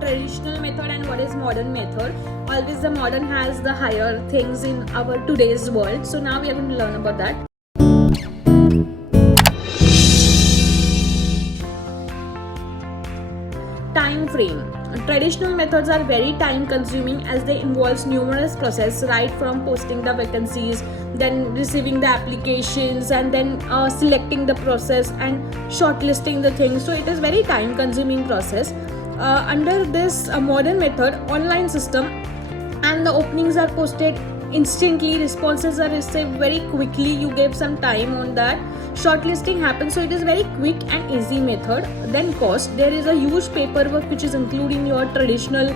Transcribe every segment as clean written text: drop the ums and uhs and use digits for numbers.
traditional method and what is modern method. Always the modern has the higher things in our today's world. So now we are going to learn about that. Time frame. Traditional methods are very time consuming as they involves numerous processes, right from posting the vacancies, then receiving the applications, and then selecting the process and shortlisting the things. So it is very time consuming process. Under this modern method, online system and the openings are posted instantly, responses are received very quickly, you give some time on that, shortlisting happens, so it is very quick and easy method. Then cost, there is a huge paperwork which is included in your traditional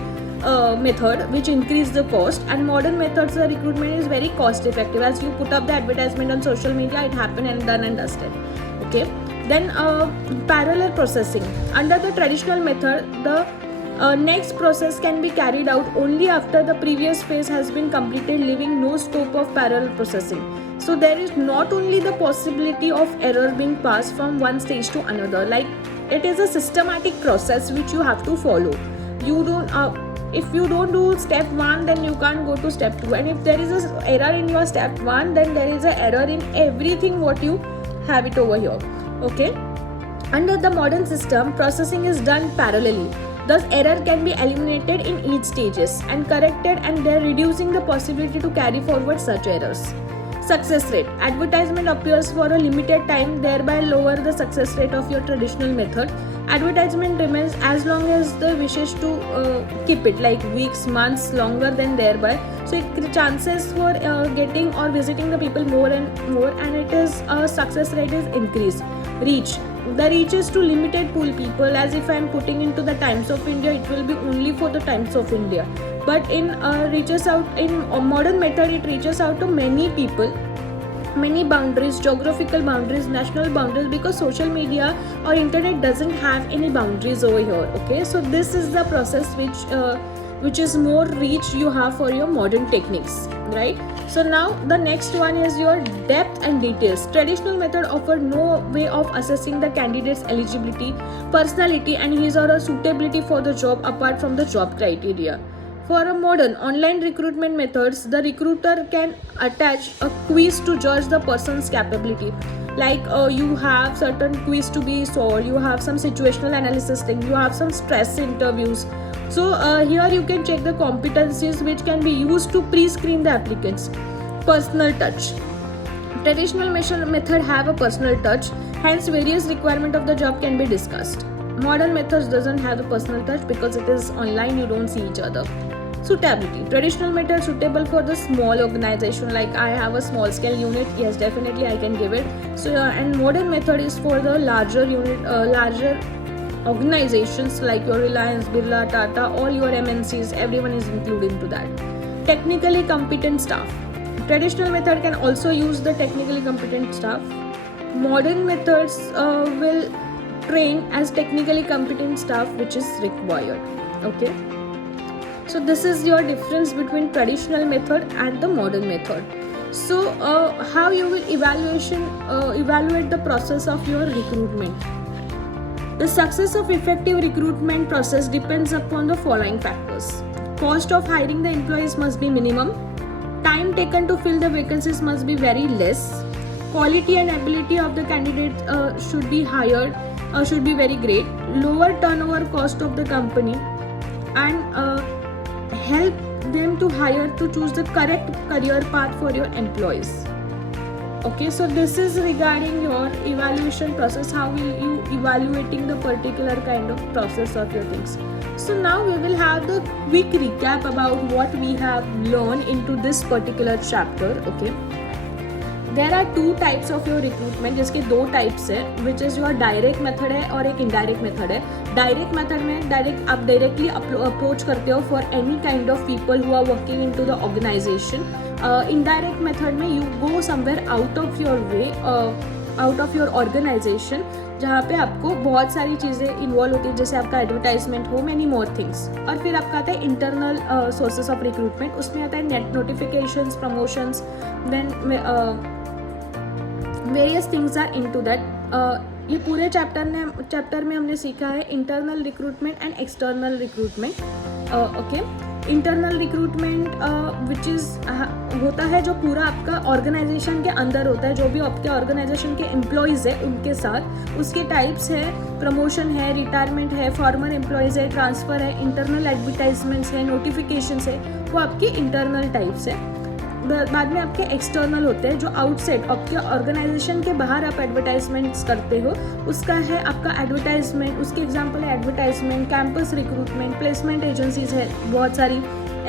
method, which increase the cost. And modern methods, the recruitment is very cost effective, as you put up the advertisement on social media, it happen and done and dusted. Okay, then parallel processing. Under the traditional method, the next process can be carried out only after the previous phase has been completed, leaving no scope of parallel processing. So there is not only the possibility of error being passed from one stage to another, like it is a systematic process which you have to follow. You don't if you don't do step 1, then you can't go to step 2, and if there is an error in your step 1, then there is an error in everything what you have it over here. Okay, under the modern system, processing is done parallelly. Thus, error can be eliminated in each stages and corrected, and they're reducing the possibility to carry forward such errors. Success rate. Advertisement appears for a limited time, thereby lower the success rate of your traditional method. Advertisement remains as long as the wishes to keep it, like weeks, months, longer than thereby. So the chances for getting or visiting the people more and more, and it is success rate is increased. Reach. The reach is to limited pool people, as if I am putting into the Times of India, it will be only for the Times of India. But in reaches out in a modern method, it reaches out to many people, many boundaries, geographical boundaries, national boundaries, because social media or internet doesn't have any boundaries over here. Okay, so this is the process which is more reach you have for your modern techniques, right? So now the next one is your depth and details. Traditional method offered no way of assessing the candidate's eligibility, personality, and his or her suitability for the job apart from the job criteria. For a modern online recruitment methods, the recruiter can attach a quiz to judge the person's capability. Like you have certain quiz to be solved, you have some situational analysis thing, you have some stress interviews. So here you can check the competencies which can be used to pre-screen the applicants. Personal touch. Traditional method have a personal touch, hence various requirements of the job can be discussed. Modern methods doesn't have the personal touch because it is online, you don't see each other. Suitability. Traditional method suitable for the small organization, like I have a small scale unit, yes, definitely I can give it. So and modern method is for the larger unit, larger organizations like your Reliance, Birla, Tata, all your MNCs, everyone is included into that. Technically competent staff. Traditional method can also use the technically competent staff. Modern methods will train as technically competent staff which is required. Okay, so this is your difference between traditional method and the modern method. So how you will evaluate the process of your recruitment. The success of effective recruitment process depends upon the following factors. Cost of hiring the employees must be minimum. Time taken to fill the vacancies must be very less. Quality and ability of the candidate should be higher, should be very great. Lower turnover cost of the company, and help them to hire to choose the correct career path for your employees. Okay, so this is regarding your evaluation process, how will you evaluating the particular kind of process of your things. So now we will have the quick recap about what we have learned into this particular chapter. Okay, there are two types of your recruitment, जिसके दो types है, which is your direct method है और एक indirect method है. Direct method में आप directly approach करते हो for any kind of people who are working into the organization. Indirect method में you go somewhere out of your way, out of your organization, जहाँ पे आपको बहुत सारी चीज़ें इन्वॉल्व होती है, जैसे आपका एडवर्टाइजमेंट हो, मैनी मोर थिंग्स. और फिर आपका आता है इंटरनल सोर्सेस ऑफ रिक्रूटमेंट, उसमें आता है net notifications, promotions, then various things are into that. ये पूरे चैप्टर में हमने सीखा है internal recruitment and external recruitment. Okay, internal recruitment which is होता है जो पूरा आपका ऑर्गेनाइजेशन के अंदर होता है, जो भी आपके ऑर्गेनाइजेशन के एम्प्लॉयज़ है उनके साथ। उसके टाइप्स है, प्रमोशन है, रिटायरमेंट है, फॉर्मर एम्प्लॉयज़ है, ट्रांसफ़र है, इंटरनल एडवर्टाइजमेंट्स है, नोटिफिकेशंस है, वो आपके इंटरनल टाइप्स है। बाद में आपके एक्सटर्नल होते हैं जो आउटसाइड आपके ऑर्गेनाइजेशन के बाहर आप एडवर्टाइजमेंट्स करते हो, उसका है आपका एडवर्टाइजमेंट। उसके एग्जांपल है advertisement, campus recruitment, placement agencies है बहुत सारी,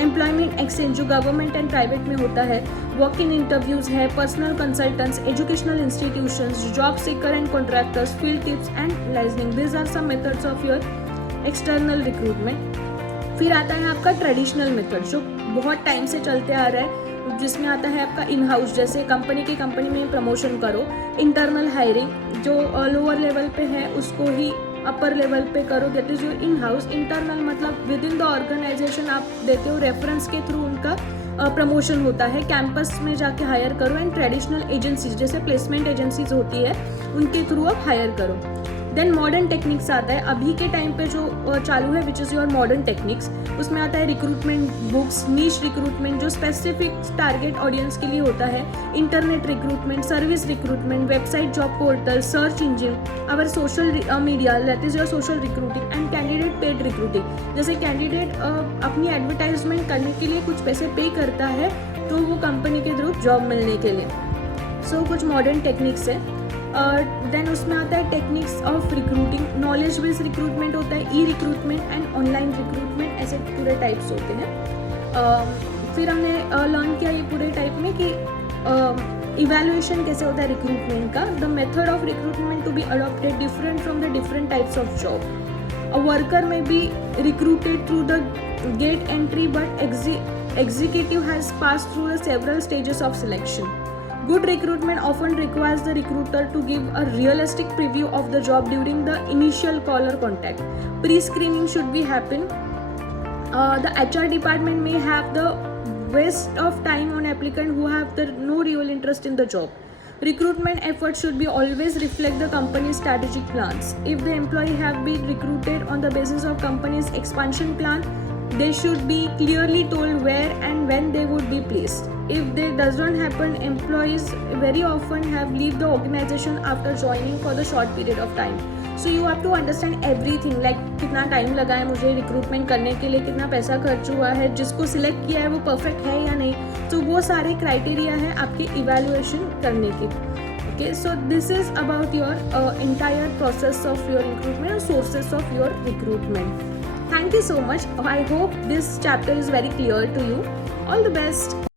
एम्प्लॉयमेंट एक्सचेंज जो गवर्नमेंट एंड प्राइवेट में होता है, वॉक इन इंटरव्यूज़ है, personal consultants, educational institutions, job seeker and contractors, field tips and liaisoning. This are some methods of your external recruitment. फिर आता है आपका ट्रेडिशनल मेथड जो बहुत टाइम से चलते आ रहा है, जिसमें आता है आपका इन हाउस, जैसे कंपनी में प्रमोशन करो। इंटरनल हायरिंग जो लोअर लेवल पे है उसको ही अपर लेवल पे करो, that is your in house. Internal मतलब विद इन द ऑर्गेनाइजेशन आप देते हो, रेफरेंस के थ्रू उनका प्रमोशन होता है, कैंपस में जाके हायर करो। एंड ट्रेडिशनल एजेंसीज जैसे प्लेसमेंट एजेंसीज होती है उनके थ्रू आप हायर करो। देन मॉडर्न टेक्निक्स आता है, अभी के टाइम पे जो चालू है which is your modern techniques. उसमें आता है रिक्रूटमेंट बुक्स, नीश रिक्रूटमेंट जो स्पेसिफिक टारगेट ऑडियंस के लिए होता है, internet recruitment, service recruitment, website job portal, search engine, our social media, that is your social recruiting. And candidate paid recruiting, जैसे candidate अपनी एडवर्टाइजमेंट करने के लिए कुछ पैसे पे करता है तो वो कंपनी के थ्रू जॉब मिलने के लिए। सो कुछ मॉडर्न टेक्निक्स है। देन उसमें आता है techniques of recruiting, knowledge based recruitment होता है, ई रिक्रूटमेंट एंड ऑनलाइन रिक्रूटमेंट, ऐसे पूरे टाइप्स होते हैं। फिर हमने लर्न किया ये पूरे टाइप में कि इवैल्यूएशन कैसे होता है रिक्रूटमेंट का। The method of recruitment to be adopted different from the different types of job. A worker may be recruited through the gate entry but executive has passed through the several stages of selection. Good recruitment often requires the recruiter to give a realistic preview of the job during the initial call or contact. Pre-screening should be happen. The HR department may have the waste of time on applicant who have no real interest in the job. Recruitment efforts should be always reflect the company's strategic plans. If the employee have been recruited on the basis of company's expansion plan, they should be clearly told where and when they would be placed. If that does not happen, employees very often have leave the organization after joining for the short period of time. So you have to understand everything, like कितना time लगा है मुझे recruitment करने के लिए, कितना पैसा खर्च हुआ है, जिसको सिलेक्ट किया है वो परफेक्ट है या नहीं। तो वो सारे क्राइटेरिया है आपके इवैल्यूएशन करने के। Okay, so this is about your entire process of your recruitment or sources of your recruitment. Thank you so much. I hope this chapter is very clear to you. All the best.